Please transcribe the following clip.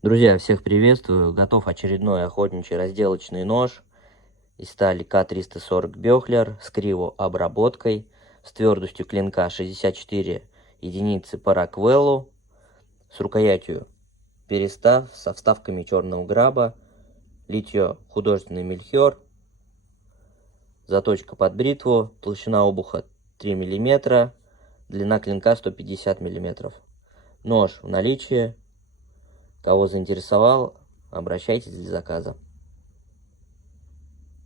Друзья, всех приветствую! Готов очередной охотничий разделочный нож из стали К340 Бехлер с кривообработкой, с твердостью клинка 64 единицы по Роквеллу, с рукоятью перестав, со вставками черного граба, литье художественный мельхиор, заточка под бритву, толщина обуха 3 мм, длина клинка 150 мм. Нож в наличии. Кого заинтересовал, обращайтесь для заказа.